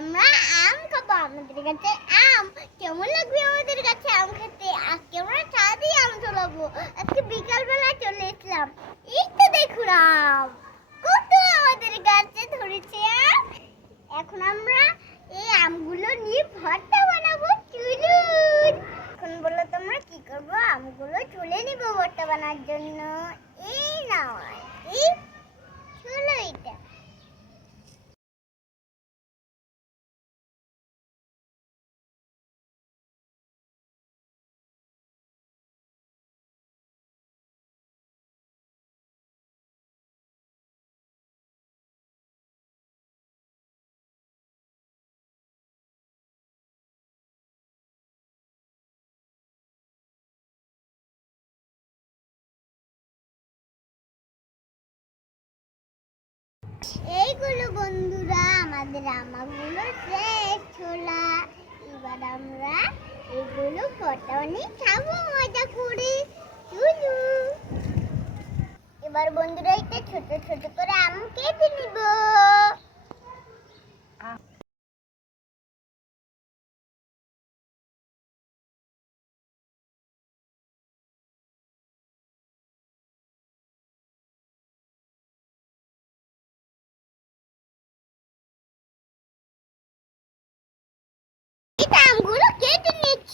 আমরা আম খাব, আমাদের কাছে আম। কেমন লাগবে আমাদের কাছে আম খেতে? আজকে আমরা সারাদিন আম চলাবো আজকে বিকালবেলা চলে এসলাম। এই তো দেখুন আম। কত আমাদের গাছে ধরেছে আম। এখন আমরা এই আমগুলো নিয়ে ভর্তা বানাবো। চুলুন। এখন বলো তোমরা কি করব? আমগুলো চুলে নিবো ভর্তা বানার জন্য। এই নাও এই চলো এইগুলো বন্ধুরা, আমাদের আমাগুলো শেষ ছোলা। এবার আমরা এগুলো ফটানি খাব, মজা করে। চুলু এবার বন্ধুরা এটা ছোট ছোট করে আম কেটে নিব।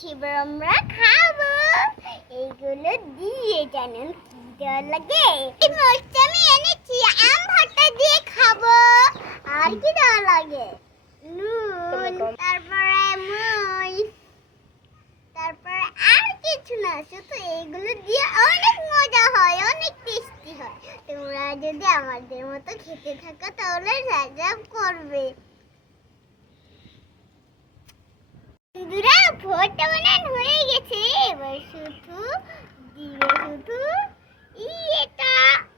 এবার আমরা খাব। এইগুলো দিয়ে জানেন কি দেওয়া লাগে? এই আমি এনেছি আম ভর্তা দিয়ে খাব। আর কি দেওয়া লাগে? নুন তারপরে মরিচ তারপরে আর কিছু না শুধু এইগুলো দিয়ে অনেক মজা হয় অনেক টেস্টি হয়। তোমরা যদি আমাদের মতো খেতে থাকো তাহলে রাজাব করবে। বন্ধুরা ভোটটা বানান হয়ে গেছে। এবার শুধু দিবে শুধু, ইয়েটা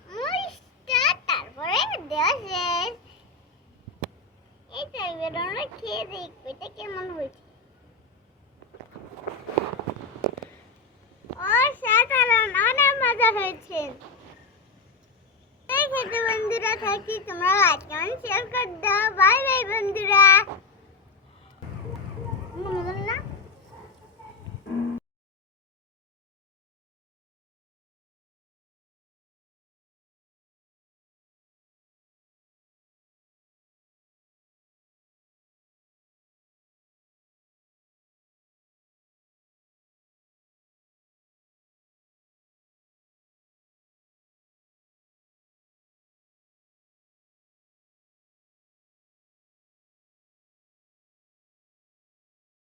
মরিচটা, তারপরে দেওয়া শেষ। এটা এবার আমরা খেয়ে দেখব, এটা কেমন হয়েছে। অসাধারণ, অনেক মজা হয়েছে। খেতে বন্ধুরা থাকি তোমরা লাইক কমেন্ট